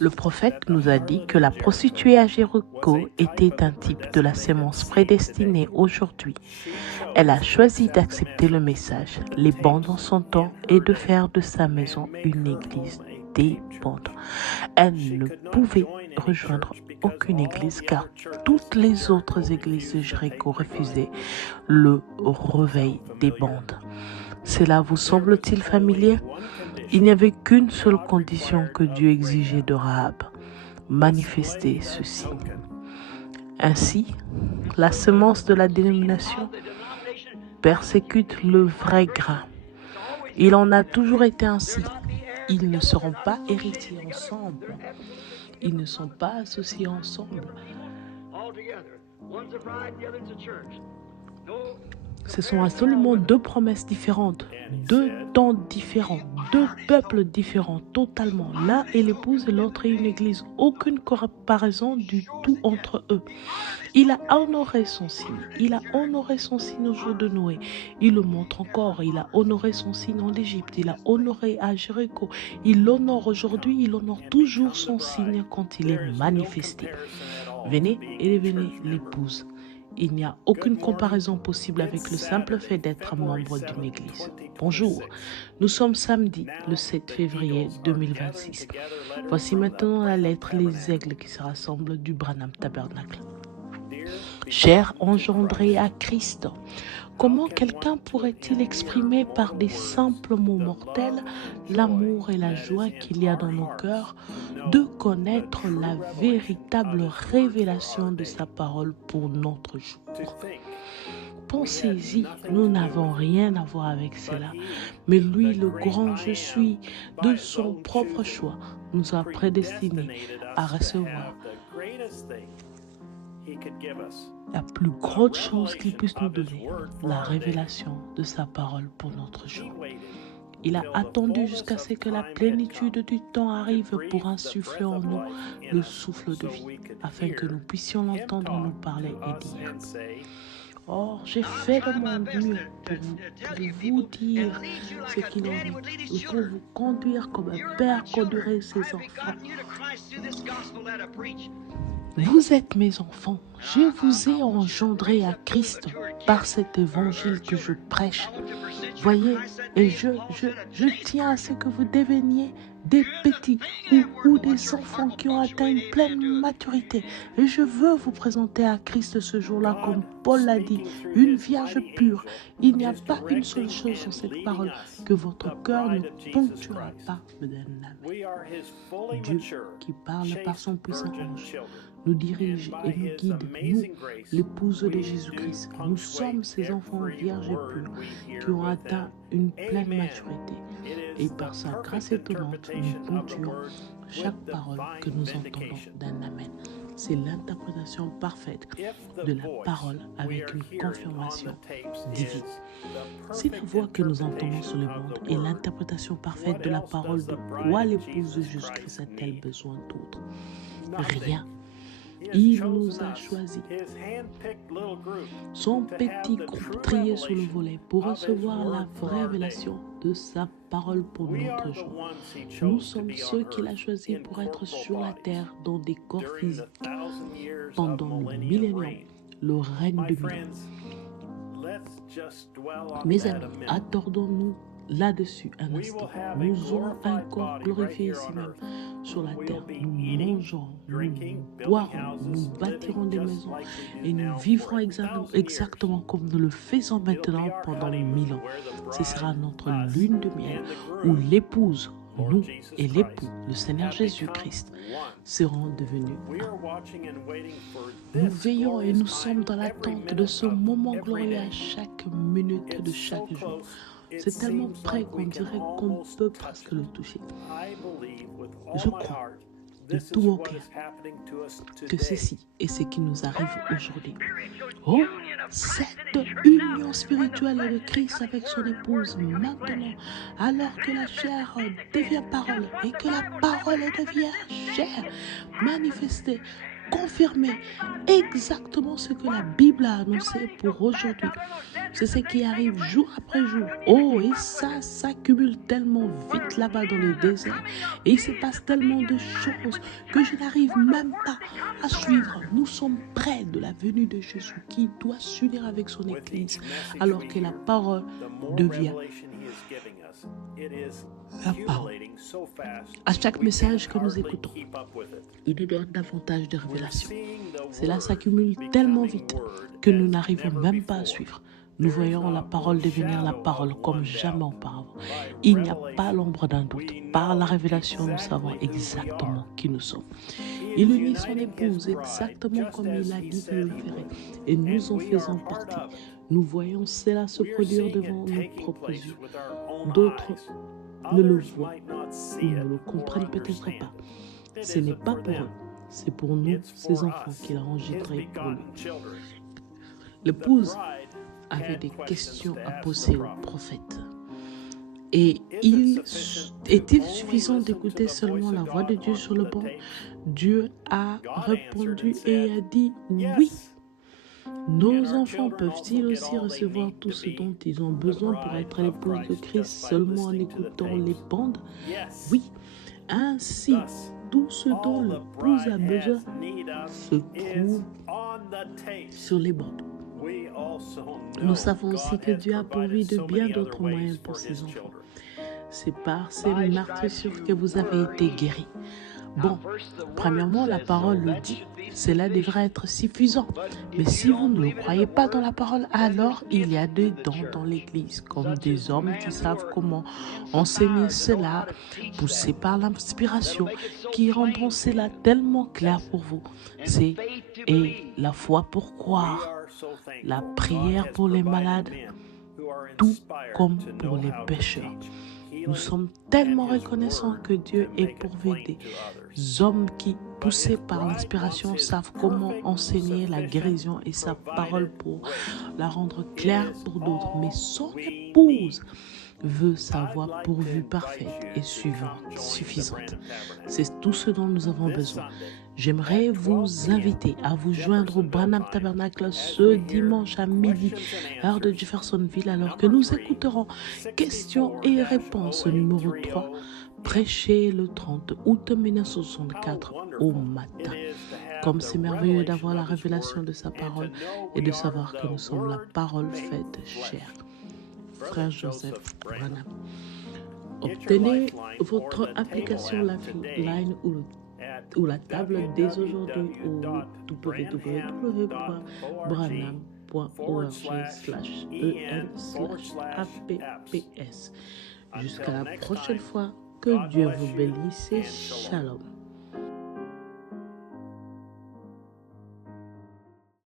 Le prophète nous a dit que la prostituée à Jéricho était un type de la sémence prédestinée aujourd'hui. Elle a choisi d'accepter le message, les bandes en son temps, et de faire de sa maison une église des bandes. Elle ne pouvait rejoindre aucune église car toutes les autres églises de Jéricho refusaient le réveil des bandes. Cela vous semble-t-il familier? Il n'y avait qu'une seule condition que Dieu exigeait de Rahab, manifester ceci. Ainsi, la semence de la dénomination persécute le vrai grain. Il en a toujours été ainsi. Ils ne seront pas héritiers ensemble. Ils ne sont pas associés ensemble. Ce sont absolument deux promesses différentes, deux temps différents, deux peuples différents, totalement. L'un est l'épouse et l'autre est une église. Aucune comparaison du tout entre eux. Il a honoré son signe. Il a honoré son signe au jour de Noé. Il le montre encore. Il a honoré son signe en Égypte. Il a honoré à Jéricho. Il l'honore aujourd'hui. Il honore toujours son signe quand il est manifesté. Venez et devenez l'épouse. Il n'y a aucune comparaison possible avec le simple fait d'être membre d'une église. Bonjour, nous sommes samedi, le 7 février 2026. Voici maintenant la lettre Les Aigles qui se rassemblent du Branham Tabernacle. Cher engendré à Christ, comment quelqu'un pourrait-il exprimer par des simples mots mortels l'amour et la joie qu'il y a dans nos cœurs de connaître la véritable révélation de sa parole pour notre jour? Pensez-y, nous n'avons rien à voir avec cela, mais lui, le grand je suis, de son propre choix, nous a prédestinés à recevoir la plus grande chose qu'il puisse nous donner, la révélation de sa parole pour notre jour. Il a attendu jusqu'à ce que la plénitude du temps arrive pour insuffler en nous le souffle de vie, afin que nous puissions l'entendre nous parler et dire: Or, j'ai fait de mon mieux pour vous dire ce qu'il en est, et pour vous conduire comme un père conduirait ses enfants. Vous êtes mes enfants, je vous ai engendrés à Christ par cet évangile que je prêche. Voyez, et je tiens à ce que vous deveniez des petits ou des enfants qui ont atteint une pleine maturité. Et je veux vous présenter à Christ ce jour-là, comme Paul l'a dit, une vierge pure. Il n'y a pas une seule chose dans cette parole que votre cœur ne ponctuera pas d'un âme. Dieu, qui parle par son puissant ange, nous dirige et nous guide, nous, l'épouse de Jésus-Christ. Nous sommes ces enfants vierges et purs qui ont atteint une pleine maturité. Et par sa grâce étonnante, nous ponctuons chaque parole que nous entendons d'un amen. C'est l'interprétation parfaite de la parole avec une confirmation divine. Si la voix que nous entendons sur le monde est l'interprétation parfaite de la parole, de quoi l'épouse de Jésus-Christ a-t-elle besoin d'autre? Rien. Il nous a choisis, son petit groupe trié sur le volet, pour recevoir la vraie révélation de sa parole pour notre jour. Nous sommes ceux qu'il a choisis pour être sur la terre dans des corps physiques pendant le millénium, le règne de mille ans. Mes amis, attardons-nous là-dessus un instant. Nous aurons un corps glorifié ici même sur la terre. Nous mangerons, nous boirons, nous bâtirons des maisons et nous vivrons exactement comme nous le faisons maintenant pendant les 1000 ans. Ce sera notre lune de miel où l'épouse, nous et l'époux, le Seigneur Jésus-Christ, seront devenus un. Nous veillons et nous sommes dans l'attente de ce moment glorieux à chaque minute de chaque jour. C'est tellement près qu'on dirait qu'on peut presque le toucher. Je crois de tout mon cœur que ceci est ce qui nous arrive aujourd'hui. Oh, cette union spirituelle de Christ avec son épouse maintenant, alors que la chair devient parole et que la parole devient chair, manifestée confirmer exactement ce que la Bible a annoncé pour aujourd'hui. C'est ce qui arrive jour après jour. Oh, et ça s'accumule tellement vite là-bas dans le désert. Et il se passe tellement de choses que je n'arrive même pas à suivre. Nous sommes près de la venue de Jésus qui doit s'unir avec son Église alors que la parole devient la parole. À chaque message que nous écoutons, il nous donne davantage de révélations. Cela s'accumule tellement vite que nous n'arrivons même pas à suivre. Nous voyons la parole devenir la parole comme jamais auparavant. Il n'y a pas l'ombre d'un doute. Par la révélation, nous savons exactement qui nous sommes. Il unit son épouse exactement comme il a dit qu'il le ferait. Et nous en faisons partie. Nous voyons cela se produire devant nos propres yeux. D'autres ne le voient ou ne le comprennent peut-être pas. Ce n'est pas pour eux. C'est pour nous, ses enfants, qu'il a engendrés pour lui. L'épouse avait des questions à poser au prophète. Et est-il suffisant d'écouter seulement la voix de Dieu sur le banc? Dieu a répondu et a dit oui. Nos enfants peuvent-ils aussi recevoir tout ce dont ils ont besoin pour être l'épouse de Christ seulement en écoutant les bandes? Oui. Ainsi, tout ce dont l'épouse a besoin se trouve sur les bandes. Nous savons aussi que Dieu a pourvu de bien d'autres moyens pour ses enfants. C'est par ces meurtrissures que vous avez été guéris. Bon, premièrement, la parole le dit. Cela devrait être suffisant. Mais si vous ne le croyez pas dans la parole, alors il y a des dons dans l'Église, comme des hommes qui savent comment enseigner cela, poussés par l'inspiration, qui rendront cela tellement clair pour vous. C'est la foi pour croire, la prière pour les malades, tout comme pour les pécheurs. Nous sommes tellement reconnaissants que Dieu est pourvu des hommes qui, poussés par l'inspiration, savent comment enseigner la guérison et sa parole pour la rendre claire pour d'autres. Mais son épouse veut sa voix pourvue, parfaite et suffisante. C'est tout ce dont nous avons besoin. J'aimerais vous inviter à vous joindre au Branham Tabernacle ce dimanche à midi, heure de Jeffersonville, alors que nous écouterons questions et réponses numéro 3, prêché le 30 août 1964 au matin. Comme c'est merveilleux d'avoir la révélation de sa parole et de savoir que nous sommes la parole faite chair. Frère Joseph Branham. Obtenez votre application Lifeline ou la table dès aujourd'hui au www.branham.org/en/apps. Jusqu'à la prochaine fois, que Dieu vous bénisse et shalom.